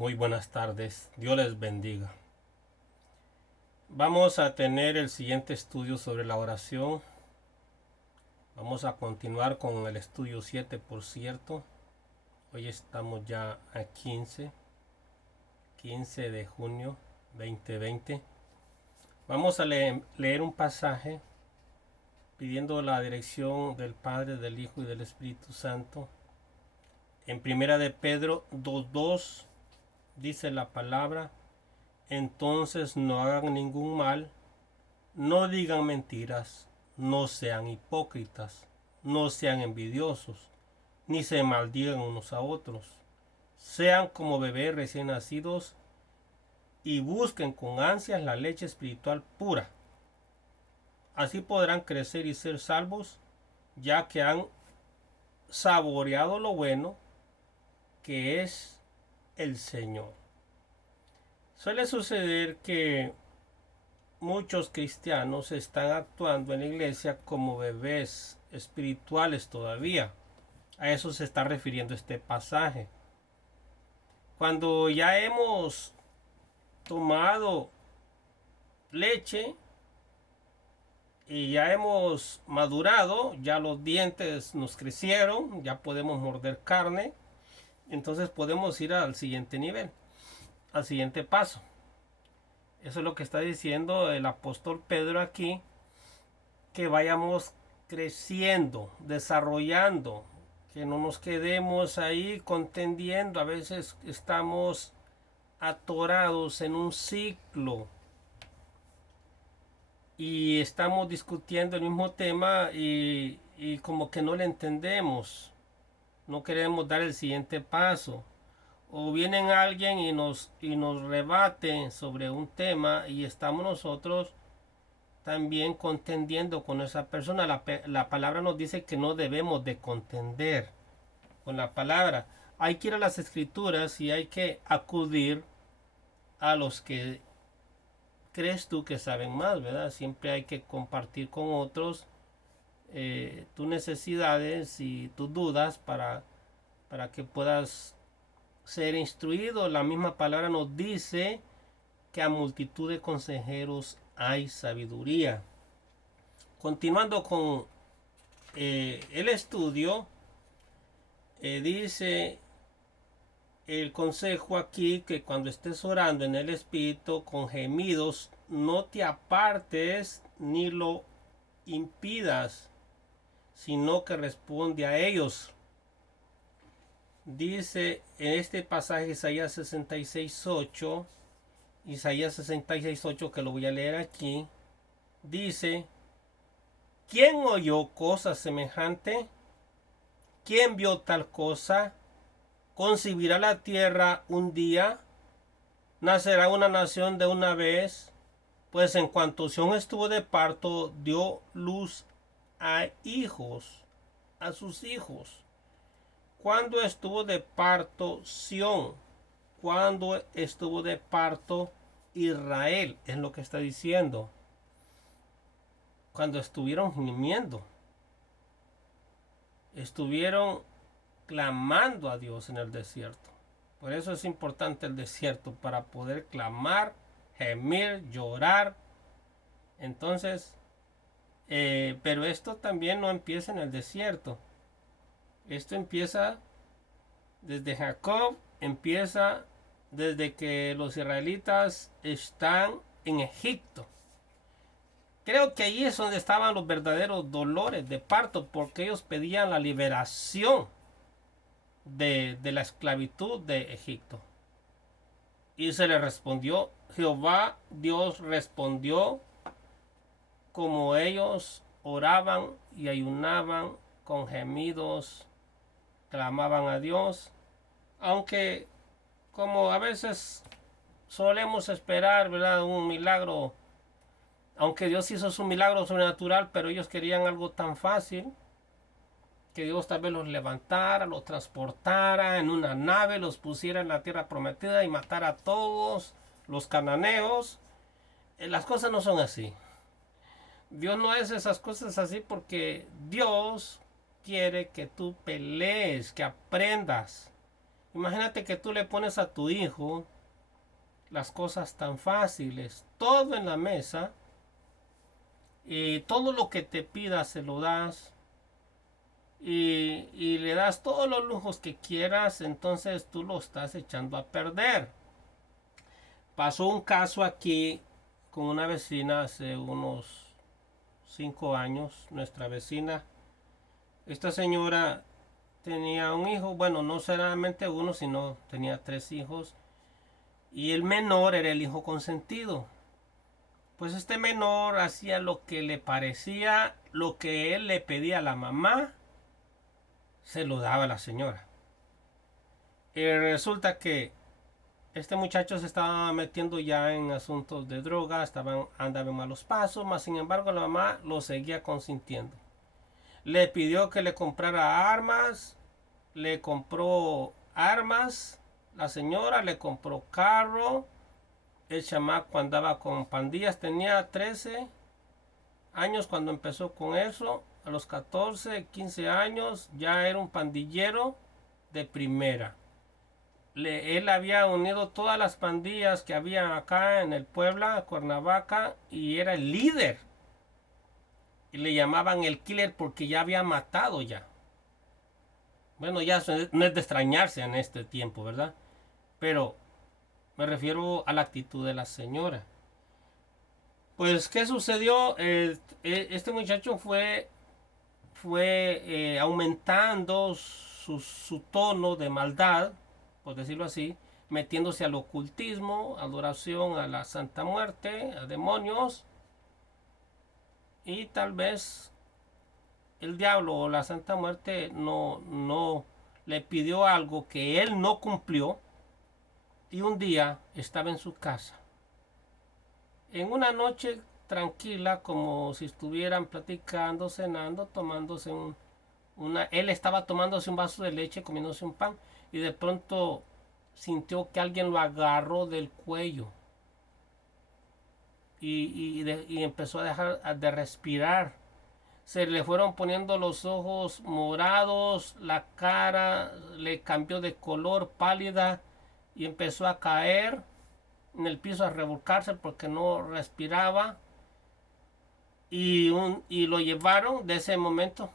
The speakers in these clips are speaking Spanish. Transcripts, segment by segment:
Muy buenas tardes. Dios les bendiga. Vamos a tener el siguiente estudio sobre la oración. Vamos a continuar con el estudio 7, por cierto. Hoy estamos ya a 15 de junio 2020. Vamos a leer un pasaje pidiendo la dirección del Padre, del Hijo y del Espíritu Santo. En primera de Pedro 2:2 dice la palabra: entonces no hagan ningún mal, no digan mentiras, no sean hipócritas, no sean envidiosos, ni se maldigan unos a otros. Sean como bebés recién nacidos y busquen con ansias la leche espiritual pura. Así podrán crecer y ser salvos, ya que han saboreado lo bueno que es el Señor. Suele suceder que muchos cristianos están actuando en la iglesia como bebés espirituales todavía. A eso se está refiriendo este pasaje. Cuando ya hemos tomado leche y ya hemos madurado, ya los dientes nos crecieron, ya podemos morder carne, entonces podemos ir al siguiente nivel, al siguiente paso. Eso es lo que está diciendo el apóstol Pedro aquí, que vayamos creciendo, desarrollando, que no nos quedemos ahí contendiendo. A veces estamos atorados en un ciclo y estamos discutiendo el mismo tema y como que no le entendemos, no queremos dar el siguiente paso. O vienen alguien y nos rebate sobre un tema y estamos nosotros también contendiendo con esa persona. La palabra nos dice que no debemos de contender con la palabra. Hay que ir a las escrituras y hay que acudir a los que crees tú que saben más, ¿verdad? Siempre hay que compartir con otros tus necesidades y tus dudas para que puedas ser instruido. La misma palabra nos dice que a multitud de consejeros hay sabiduría. Continuando con el estudio, dice el consejo aquí que cuando estés orando en el Espíritu con gemidos, no te apartes ni lo impidas, sino que responde a ellos. Dice en este pasaje Isaías 66:8, Isaías 66:8, que lo voy a leer aquí, dice: ¿quién oyó cosa semejante? ¿Quién vio tal cosa? ¿Concebirá la tierra un día? ¿Nacerá una nación de una vez? Pues en cuanto Sión estuvo de parto, dio luz a hijos, a sus hijos. ¿Cuándo estuvo de parto Sión? ¿Cuándo estuvo de parto Israel? Es lo que está diciendo. Cuando estuvieron gimiendo, estuvieron clamando a Dios en el desierto. Por eso es importante el desierto, para poder clamar, gemir, llorar. Entonces, pero esto también no empieza en el desierto. Esto empieza desde Jacob, empieza desde que los israelitas están en Egipto. Creo que ahí es donde estaban los verdaderos dolores de parto, porque ellos pedían la liberación de la esclavitud de Egipto. Y se le respondió, Jehová Dios respondió como ellos oraban y ayunaban con gemidos, clamaban a Dios. Aunque como a veces solemos esperar, ¿verdad?, un milagro, aunque Dios hizo su milagro sobrenatural, pero ellos querían algo tan fácil, que Dios tal vez los levantara, los transportara en una nave, los pusiera en la tierra prometida y matara a todos los cananeos. Las cosas no son así. Dios no hace esas cosas así, porque Dios quiere que tú pelees, que aprendas, Imagínate que tú le pones a tu hijo las cosas tan fáciles, todo en la mesa, y todo lo que te pida se lo das, y le das todos los lujos que quieras, entonces tú lo estás echando a perder. Pasó un caso aquí con una vecina hace unos 5 años, nuestra vecina. Esta señora tenía un hijo, bueno, no solamente uno, sino tenía 3 hijos, y el menor era el hijo consentido. Pues este menor hacía lo que le parecía, lo que él le pedía a la mamá, se lo daba a la señora. Y resulta que este muchacho se estaba metiendo ya en asuntos de droga, andaba en malos pasos, mas sin embargo la mamá lo seguía consintiendo. Le pidió que le comprara armas, le compró armas, la señora le compró carro, el chamaco andaba con pandillas, tenía 13 años cuando empezó con eso, a los 14, 15 años ya era un pandillero de primera. Él había unido todas las pandillas que había acá en el Puebla, Cuernavaca, y era el líder. Y le llamaban el killer porque ya había matado ya. Bueno, ya no es de extrañarse en este tiempo, ¿verdad? Pero me refiero a la actitud de la señora. Pues, ¿qué sucedió? Este muchacho fue aumentando su tono de maldad, por decirlo así, metiéndose al ocultismo, adoración a la Santa Muerte, a demonios, y tal vez el diablo o la Santa Muerte no le pidió algo que él no cumplió, y un día estaba en su casa, en una noche tranquila, como si estuvieran platicando, cenando, tomándose él estaba tomándose un vaso de leche, comiéndose un pan, y de pronto sintió que alguien lo agarró del cuello y empezó a dejar de respirar. Se le fueron poniendo los ojos morados, la cara le cambió de color pálida y empezó a caer en el piso, a revolcarse porque no respiraba, y lo llevaron. De ese momento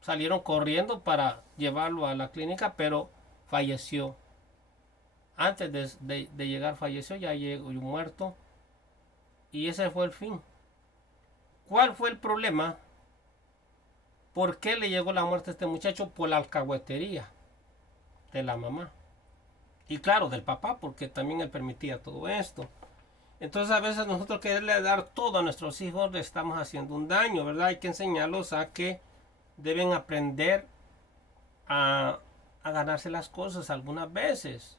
salieron corriendo para llevarlo a la clínica, pero falleció. Antes de llegar falleció, ya llegó muerto, y ese fue el fin. ¿Cuál fue el problema? ¿Por qué le llegó la muerte a este muchacho? Por la alcahuetería de la mamá. Y claro, del papá, porque también él permitía todo esto. Entonces a veces nosotros quererle dar todo a nuestros hijos le estamos haciendo un daño, ¿verdad? Hay que enseñarlos a que deben aprender a ganarse las cosas algunas veces,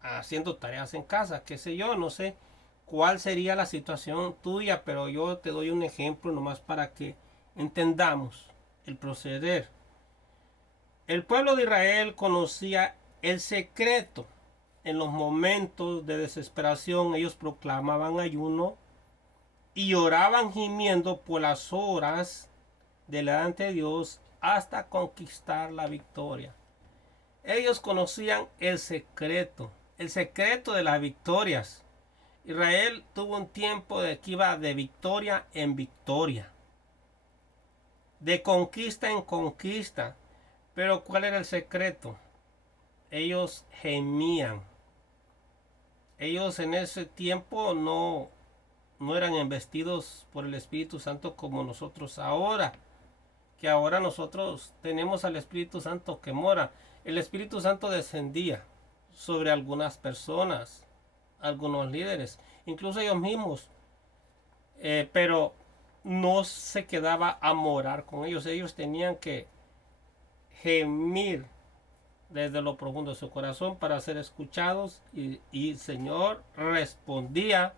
haciendo tareas en casa, qué sé yo, no sé cuál sería la situación tuya, pero yo te doy un ejemplo nomás para que entendamos el proceder. El pueblo de Israel conocía el secreto. En los momentos de desesperación ellos proclamaban ayuno y oraban gimiendo por las horas delante de Dios hasta conquistar la victoria. Ellos conocían el secreto de las victorias. Israel tuvo un tiempo de que iba de victoria en victoria, de conquista en conquista. Pero ¿cuál era el secreto? Ellos gemían. Ellos en ese tiempo no eran investidos por el Espíritu Santo como nosotros ahora, que ahora nosotros tenemos al Espíritu Santo que mora. El Espíritu Santo descendía sobre algunas personas, algunos líderes, incluso ellos mismos, pero no se quedaba a morar con ellos. Ellos tenían que gemir desde lo profundo de su corazón para ser escuchados, y el Señor respondía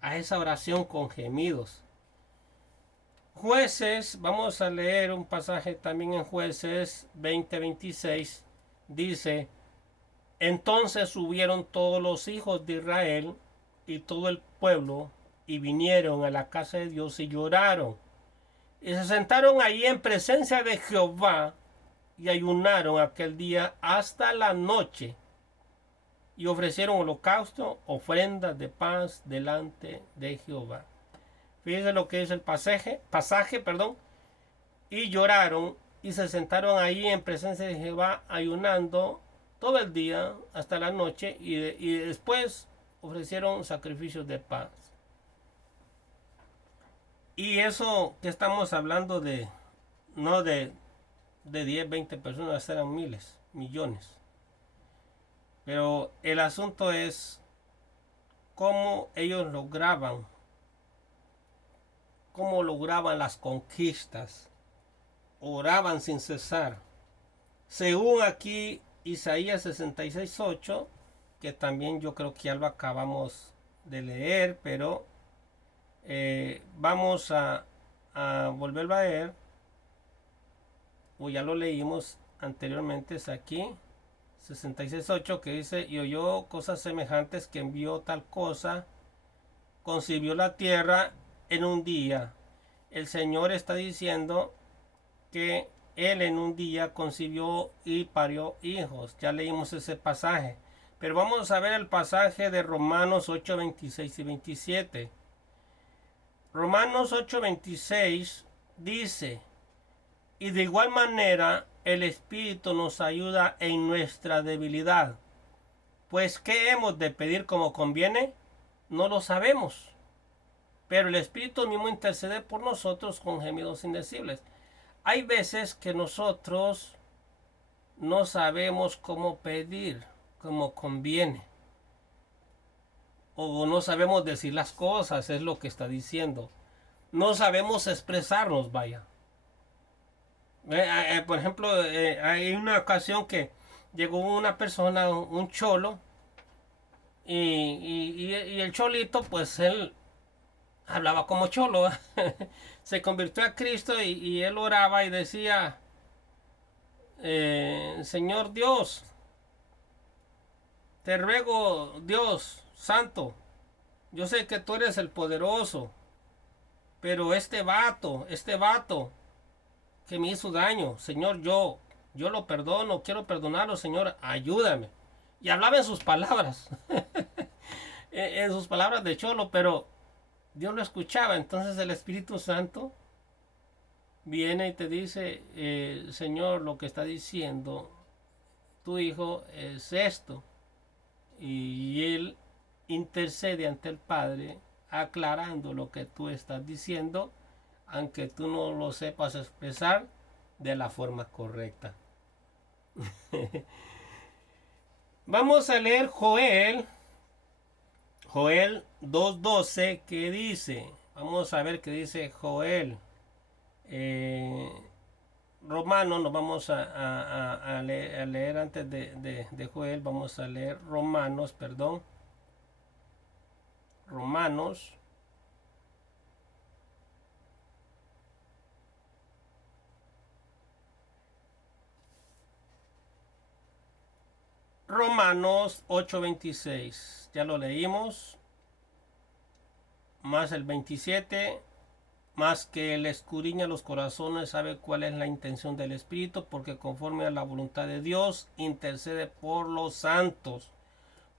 a esa oración con gemidos. Jueces, vamos a leer un pasaje también en Jueces 20:26, dice: entonces subieron todos los hijos de Israel y todo el pueblo y vinieron a la casa de Dios y lloraron y se sentaron allí en presencia de Jehová y ayunaron aquel día hasta la noche y ofrecieron holocausto, ofrendas de paz delante de Jehová. Fíjense lo que es el pasaje, perdón. Y lloraron y se sentaron ahí en presencia de Jehová ayunando todo el día hasta la noche y después ofrecieron sacrificios de paz. Y eso que estamos hablando de, no de 10, 20 personas, eran miles, millones. Pero el asunto es cómo ellos lograban las conquistas. Oraban sin cesar. Según aquí Isaías 66:8, que también yo creo que ya lo acabamos de leer, pero vamos a volverlo a leer, o ya lo leímos anteriormente, es aquí 66:8, que dice: y oyó cosas semejantes, que envió tal cosa, concibió la tierra en un día. El Señor está diciendo que Él en un día concibió y parió hijos. Ya leímos ese pasaje. Pero vamos a ver el pasaje de Romanos 8, 26 y 27. Romanos 8, 26 dice: y de igual manera el Espíritu nos ayuda en nuestra debilidad. Pues ¿qué hemos de pedir como conviene? No lo sabemos. Pero el Espíritu mismo intercede por nosotros con gemidos indecibles. Hay veces que nosotros no sabemos cómo pedir como conviene. O no sabemos decir las cosas, es lo que está diciendo. No sabemos expresarnos, vaya. Por ejemplo, hay una ocasión que llegó una persona, un cholo, y el cholito, pues él hablaba como cholo. Se convirtió a Cristo y él oraba y decía: Señor Dios, te ruego, Dios Santo, yo sé que tú eres el poderoso, pero este vato que me hizo daño, Señor, yo lo perdono, quiero perdonarlo, Señor, ayúdame. Y hablaba en sus palabras, en sus palabras de cholo, pero Dios lo escuchaba. Entonces el Espíritu Santo viene y te dice: Señor, lo que está diciendo tu hijo es esto. Y Él intercede ante el Padre aclarando lo que tú estás diciendo, aunque tú no lo sepas expresar de la forma correcta. Vamos a leer Joel 2:12, que dice, vamos a ver qué dice Joel. Romanos, nos vamos a leer antes de Joel, vamos a leer Romanos, perdón. Romanos 8:26, ya lo leímos, más el 27, más que Él escudriña los corazones, sabe cuál es la intención del Espíritu, porque conforme a la voluntad de Dios intercede por los santos.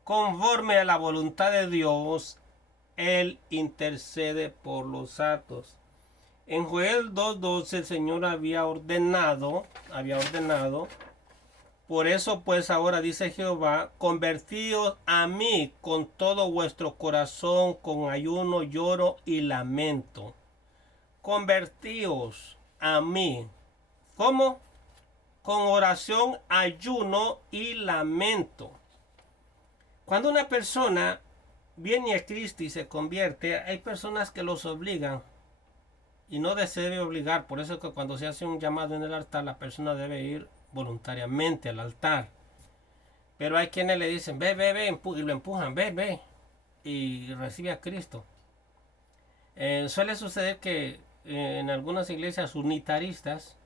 Conforme a la voluntad de Dios, Él intercede por los santos. En Joel 2:12 el Señor había ordenado, por eso pues ahora dice Jehová: convertíos a mí con todo vuestro corazón, con ayuno, lloro y lamento. Convertíos a mí. ¿Cómo? Con oración, ayuno y lamento. Cuando una persona viene a Cristo y se convierte, hay personas que los obligan, y no se debe obligar. Por eso es que cuando se hace un llamado en el altar, la persona debe ir voluntariamente al altar. Pero hay quienes le dicen: ve, y lo empujan: ve, y recibe a Cristo. Suele suceder que en algunas iglesias unitaristas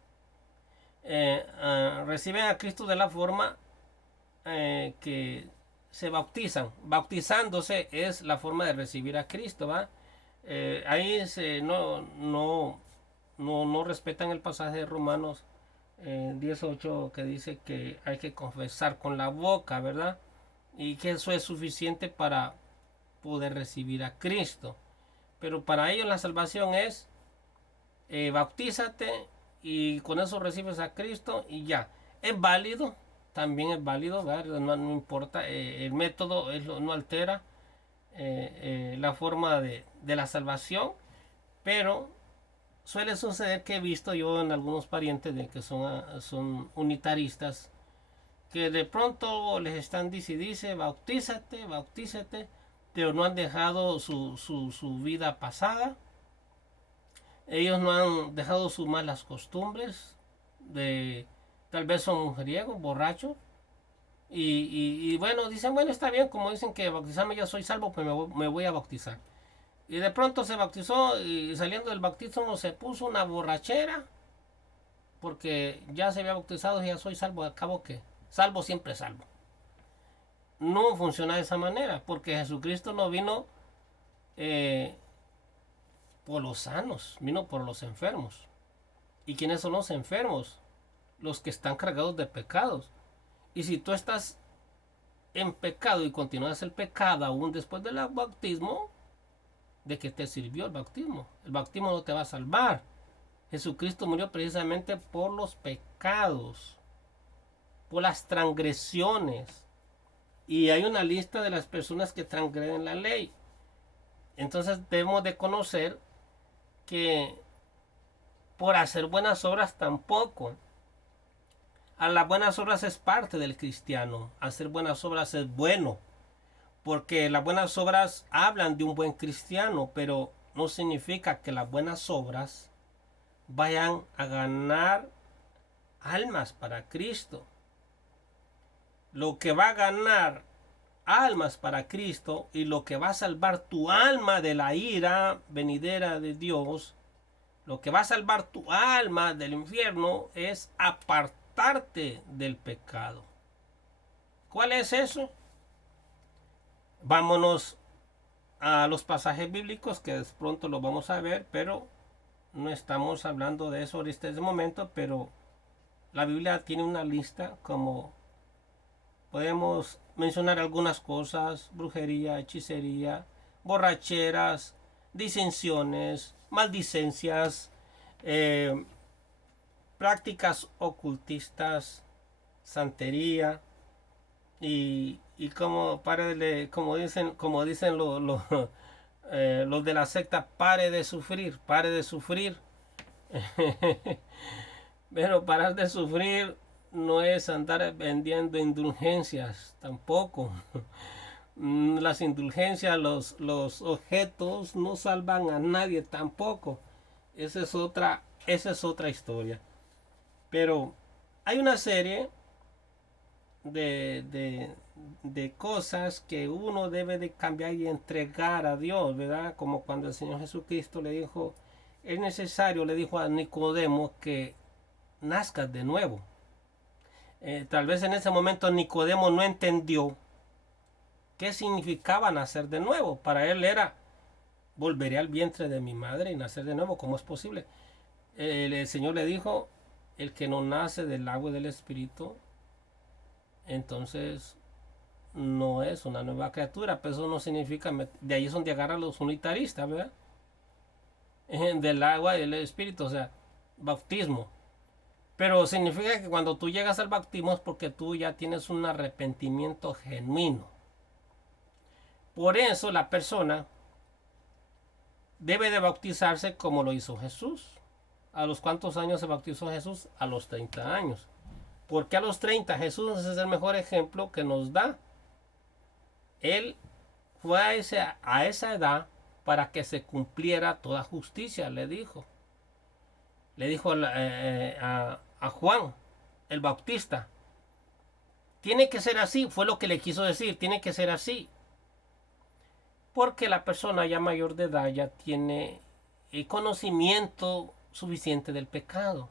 reciben a Cristo de la forma que se bautizan. Bautizándose es la forma de recibir a Cristo, ¿va? Ahí no respetan el pasaje de Romanos 10:8, que dice que hay que confesar con la boca, ¿verdad? Y que eso es suficiente para poder recibir a Cristo. Pero para ellos la salvación es bautízate y con eso recibes a Cristo y ya. Es válido, también es válido, ¿verdad? No importa, el método no altera la forma de la salvación, pero suele suceder que he visto yo en algunos parientes de que son unitaristas, que de pronto les están dice, bautízate, bautízate, pero no han dejado su vida pasada. Ellos no han dejado sus malas costumbres, tal vez son mujeriegos, borrachos, y bueno, dicen, bueno, está bien, como dicen que bautizarme ya soy salvo, pues me voy a bautizar. Y de pronto se bautizó y saliendo del bautismo se puso una borrachera, porque ya se había bautizado y ya soy salvo, al cabo que salvo siempre salvo. No funciona de esa manera, porque Jesucristo no vino eh, por los sanos, vino por los enfermos. ¿Y quiénes son los enfermos? Los que están cargados de pecados. Y si tú estás en pecado y continúas el pecado aún después del bautismo, ¿de qué te sirvió el bautismo? El bautismo no te va a salvar. Jesucristo murió precisamente por los pecados, por las transgresiones. Y hay una lista de las personas que transgreden la ley. Entonces debemos de conocer que por hacer buenas obras tampoco. A las buenas obras es parte del cristiano. Hacer buenas obras es bueno. Porque las buenas obras hablan de un buen cristiano, pero no significa que las buenas obras vayan a ganar almas para Cristo. Lo que va a ganar almas para Cristo y lo que va a salvar tu alma de la ira venidera de Dios, lo que va a salvar tu alma del infierno es apartarte del pecado. ¿Cuál es eso? Vámonos a los pasajes bíblicos que de pronto lo vamos a ver, pero no estamos hablando de eso en este momento, pero la Biblia tiene una lista, como podemos mencionar algunas cosas: brujería, hechicería, borracheras, disensiones, maldicencias, prácticas ocultistas, santería, y como dicen los de la secta, pare de sufrir, pare de sufrir. Pero parar de sufrir no es andar vendiendo indulgencias tampoco. Las indulgencias, los objetos no salvan a nadie tampoco. Esa es otra historia. Pero hay una serie de, de, de cosas que uno debe de cambiar y entregar a Dios, ¿verdad? Como cuando el Señor Jesucristo le dijo, es necesario, le dijo a Nicodemo, que nazcas de nuevo. Tal vez en ese momento Nicodemo no entendió qué significaba nacer de nuevo. Para él era, volveré al vientre de mi madre y nacer de nuevo. ¿Cómo es posible? El Señor le dijo, el que no nace del agua y del Espíritu, entonces no es una nueva criatura. Pero eso no significa, de ahí es donde agarran los unitaristas, ¿verdad? Del agua y del Espíritu, o sea, bautismo. Pero significa que cuando tú llegas al bautismo es porque tú ya tienes un arrepentimiento genuino. Por eso la persona debe de bautizarse como lo hizo Jesús. ¿A los cuántos años se bautizó Jesús? A los 30 años. ¿Por qué a los 30? Jesús es el mejor ejemplo que nos da. Él fue a esa edad para que se cumpliera toda justicia, le dijo. Le dijo a Juan el Bautista, tiene que ser así, fue lo que le quiso decir, tiene que ser así. Porque la persona ya mayor de edad ya tiene conocimiento suficiente del pecado.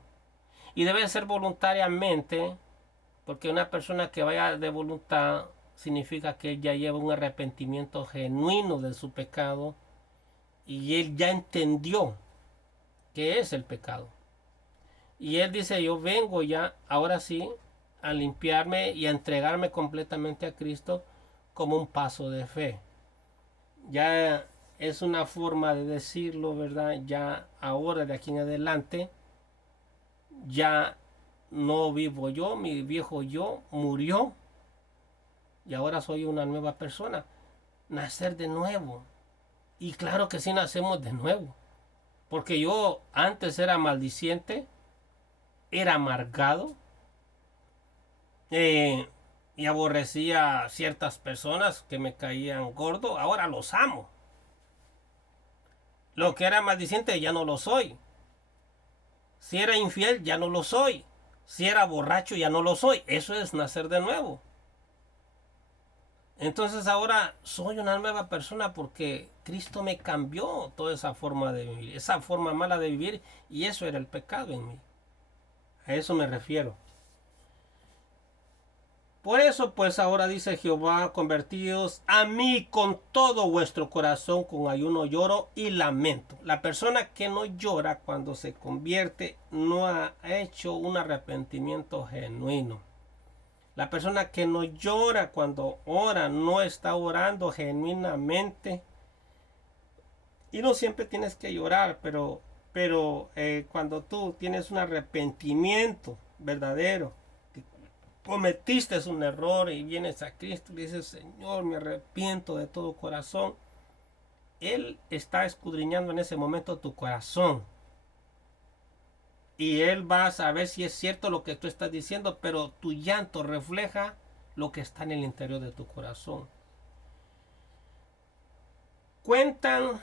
Y debe ser voluntariamente, porque una persona que vaya de voluntad significa que él ya lleva un arrepentimiento genuino de su pecado y él ya entendió qué es el pecado. Y él dice, yo vengo ya, ahora sí, a limpiarme y a entregarme completamente a Cristo como un paso de fe. Ya es una forma de decirlo, ¿verdad? Ya ahora, de aquí en adelante, ya no vivo yo, mi viejo yo murió y ahora soy una nueva persona. Nacer de nuevo. Y claro que sí nacemos de nuevo. Porque yo antes era maldiciente, era amargado, eh, y aborrecía a ciertas personas que me caían gordo. Ahora los amo. Lo que era maldiciente ya no lo soy. Si era infiel ya no lo soy. Si era borracho ya no lo soy. Eso es nacer de nuevo. Entonces ahora soy una nueva persona porque Cristo me cambió toda esa forma de vivir, esa forma mala de vivir, y eso era el pecado en mí. A eso me refiero. Por eso pues ahora dice Jehová, convertíos a mí con todo vuestro corazón, con ayuno, lloro y lamento. La persona que no llora cuando se convierte no ha hecho un arrepentimiento genuino. La persona que no llora cuando ora no está orando genuinamente. Y no siempre tienes que llorar, pero cuando tú tienes un arrepentimiento verdadero, que cometiste un error y vienes a Cristo y dices, Señor, me arrepiento de todo corazón, Él está escudriñando en ese momento tu corazón. Y Él va a saber si es cierto lo que tú estás diciendo, pero tu llanto refleja lo que está en el interior de tu corazón. Cuentan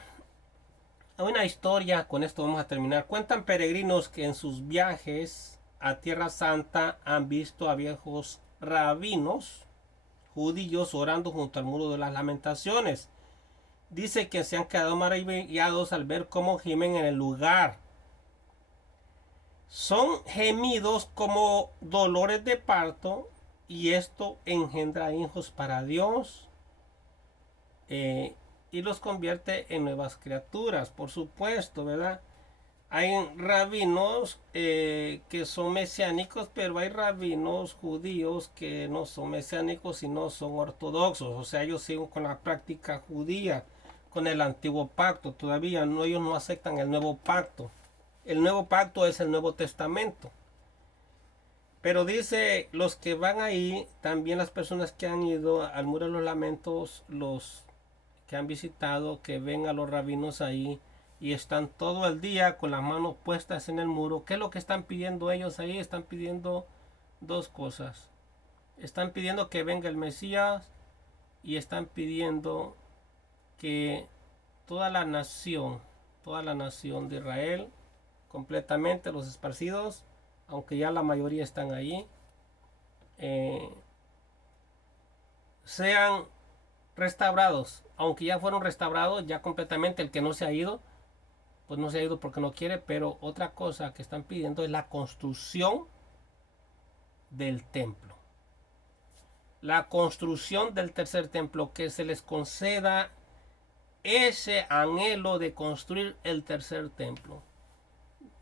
una historia, con esto vamos a terminar. Cuentan peregrinos que en sus viajes a Tierra Santa han visto a viejos rabinos judíos orando junto al muro de las lamentaciones. Dice que se han quedado maravillados al ver cómo gimen en el lugar. Son gemidos como dolores de parto, y esto engendra hijos para Dios, y los convierte en nuevas criaturas, por supuesto, ¿verdad? Hay rabinos que son mesiánicos, pero hay rabinos judíos que no son mesiánicos, sino son ortodoxos. O sea, ellos siguen con la práctica judía, con el antiguo pacto. Todavía no, ellos no aceptan el nuevo pacto. El nuevo pacto es el Nuevo Testamento. Pero dice, los que van ahí, también las personas que han ido al Muro de los Lamentos, los que han visitado, que ven a los rabinos ahí y están todo el día con las manos puestas en el muro. ¿Qué es lo que están pidiendo ellos ahí? Están pidiendo dos cosas. Están pidiendo que venga el Mesías, y están pidiendo que toda la nación de Israel, completamente los esparcidos, aunque ya la mayoría están ahí, sean restaurados. Aunque ya fueron restaurados ya completamente, el que no se ha ido, pues no se ha ido porque no quiere. Pero otra cosa que están pidiendo es la construcción del templo. La construcción del tercer templo, que se les conceda ese anhelo de construir el tercer templo.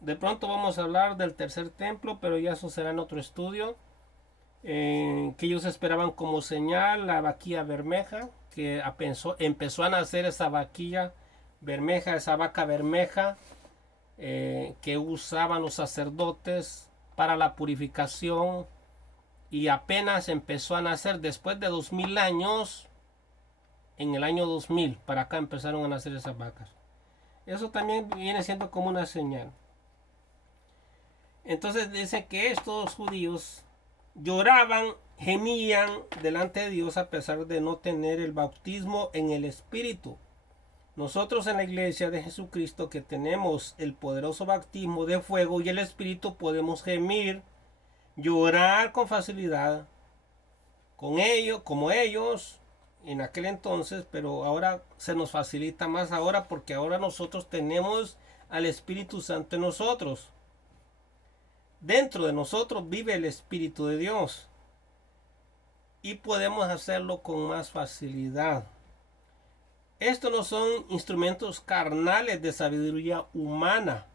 De pronto vamos a hablar del tercer templo, pero ya eso será en otro estudio. Que ellos esperaban como señal la vaquilla bermeja, que empezó a nacer esa vaquilla bermeja, esa vaca bermeja, que usaban los sacerdotes para la purificación, y apenas empezó a nacer después de 2000 años. En el año 2000 para acá empezaron a nacer esas vacas. Eso también viene siendo como una señal. Entonces dice que estos judíos lloraban, gemían delante de Dios a pesar de no tener el bautismo en el Espíritu. Nosotros en la iglesia de Jesucristo, que tenemos el poderoso bautismo de fuego y el Espíritu, podemos gemir, llorar con facilidad, con ellos, como ellos en aquel entonces, pero ahora se nos facilita más ahora, porque ahora nosotros tenemos al Espíritu Santo en nosotros. Dentro de nosotros vive el Espíritu de Dios y podemos hacerlo con más facilidad. Estos no son instrumentos carnales de sabiduría humana.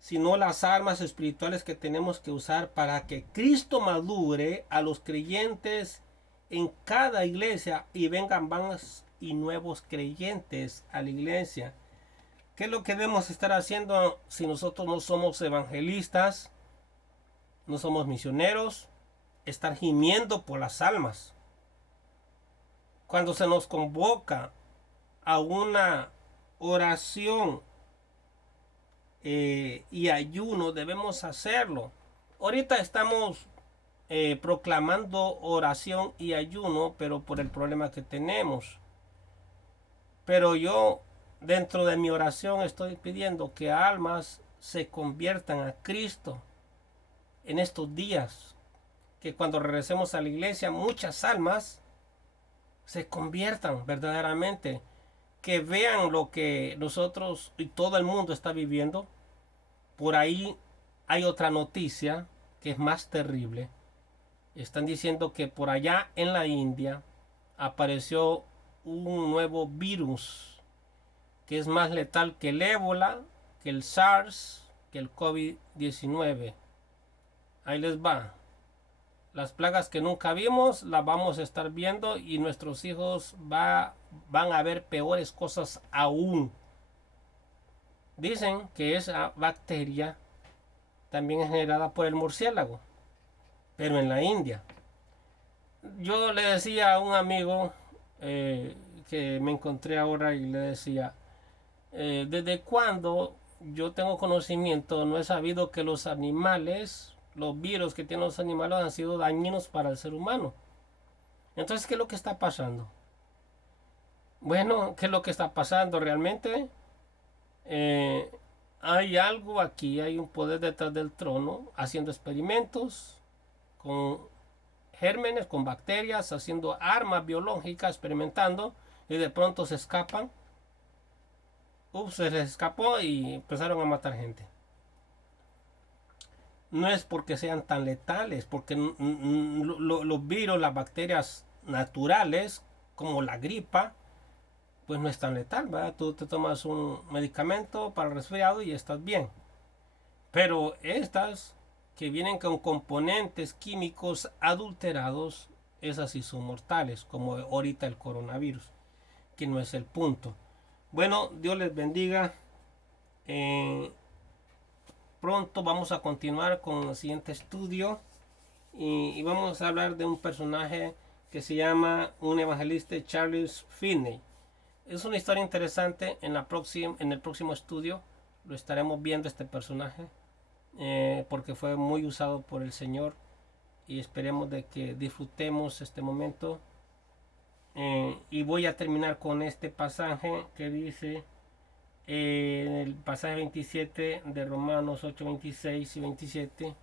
sino las armas espirituales que tenemos que usar para que Cristo madure a los creyentes en cada iglesia y vengan más y nuevos creyentes a la iglesia. ¿Qué es lo que debemos estar haciendo si nosotros no somos evangelistas, no somos misioneros? Estar gimiendo por las almas. Cuando se nos convoca a una oración y ayuno, debemos hacerlo. Ahorita estamos proclamando oración y ayuno, pero por el problema que tenemos. Pero yo, dentro de mi oración, estoy pidiendo que almas se conviertan a Cristo en estos días. Que cuando regresemos a la iglesia, muchas almas se conviertan verdaderamente. Que vean lo que nosotros y todo el mundo está viviendo. Por ahí hay otra noticia que es más terrible. Están diciendo que por allá en la India apareció un nuevo virus que es más letal que el ébola, que el SARS, que el COVID-19. Ahí les va. Las plagas que nunca vimos las vamos a estar viendo y nuestros hijos van a ver peores cosas aún. Dicen que esa bacteria también es generada por el murciélago, pero en la India. Yo le decía a un amigo que me encontré ahora y le decía, ¿desde cuándo yo tengo conocimiento? No he sabido que los animales, los virus que tienen los animales han sido dañinos para el ser humano. Entonces, ¿qué es lo que está pasando? Bueno, ¿qué es lo que está pasando realmente? Hay algo aquí, hay un poder detrás del trono haciendo experimentos con gérmenes, con bacterias, haciendo armas biológicas, experimentando y de pronto se escapan. Se les escapó y empezaron a matar gente. No es porque sean tan letales, porque los virus, las bacterias naturales, como la gripa, pues no es tan letal, ¿verdad? Tú te tomas un medicamento para el resfriado y estás bien. Pero estas que vienen con componentes químicos adulterados, esas sí son mortales, como ahorita el coronavirus, que no es el punto. Bueno, Dios les bendiga. Pronto vamos a continuar con el siguiente estudio y vamos a hablar de un personaje que se llama un evangelista, Charles Finney. Es una historia interesante. En el próximo estudio lo estaremos viendo este personaje porque fue muy usado por el Señor y esperemos de que disfrutemos este momento. Y voy a terminar con este pasaje que dice en el pasaje 27 de Romanos 8, 26 y 27.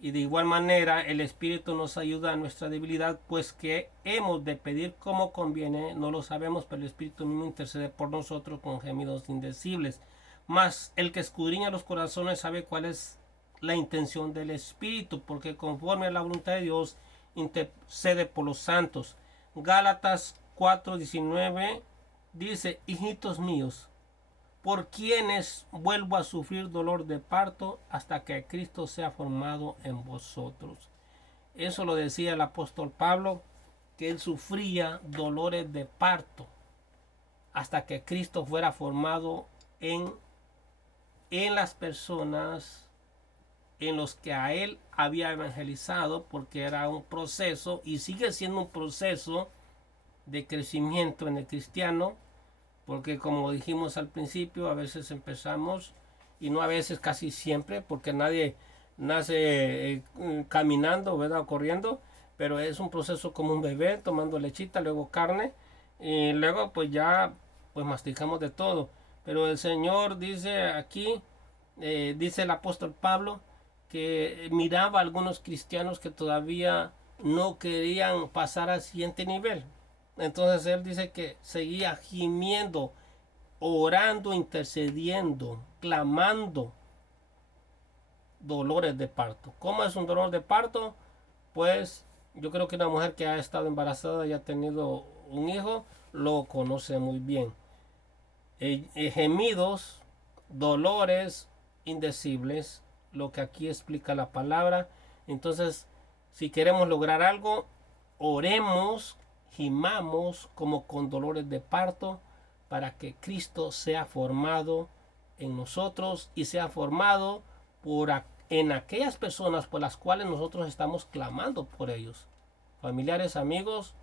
Y de igual manera el Espíritu nos ayuda a nuestra debilidad, pues que hemos de pedir como conviene, no lo sabemos, pero el Espíritu mismo intercede por nosotros con gemidos indecibles. Mas el que escudriña los corazones sabe cuál es la intención del Espíritu, porque conforme a la voluntad de Dios intercede por los santos. Gálatas 4:19 dice: hijitos míos, por quienes vuelvo a sufrir dolor de parto hasta que Cristo sea formado en vosotros. Eso lo decía el apóstol Pablo, que él sufría dolores de parto hasta que Cristo fuera formado en las personas en los que a él había evangelizado, porque era un proceso y sigue siendo un proceso de crecimiento en el cristiano, porque como dijimos al principio, a veces empezamos, y no a veces, casi siempre, porque nadie nace caminando, ¿verdad? O corriendo, pero es un proceso como un bebé, tomando lechita, luego carne, y luego pues ya pues masticamos de todo. Pero el Señor dice aquí, dice el apóstol Pablo, que miraba a algunos cristianos que todavía no querían pasar al siguiente nivel. Entonces él dice que seguía gimiendo, orando, intercediendo, clamando dolores de parto. ¿Cómo es un dolor de parto? Pues yo creo que una mujer que ha estado embarazada y ha tenido un hijo lo conoce muy bien. Gemidos, dolores, indecibles, lo que aquí explica la palabra. Entonces, si queremos lograr algo, oremos, gimamos como con dolores de parto, para que Cristo sea formado en nosotros y sea formado en aquellas personas por las cuales nosotros estamos clamando por ellos, familiares, amigos,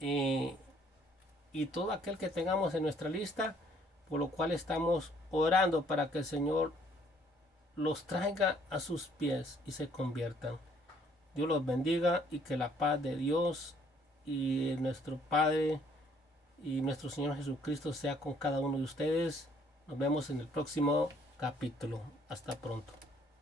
y todo aquel que tengamos en nuestra lista, por lo cual estamos orando para que el Señor los traiga a sus pies y se conviertan. Dios los bendiga y que la paz de Dios y nuestro Padre y nuestro Señor Jesucristo sea con cada uno de ustedes. Nos vemos en el próximo capítulo. Hasta pronto.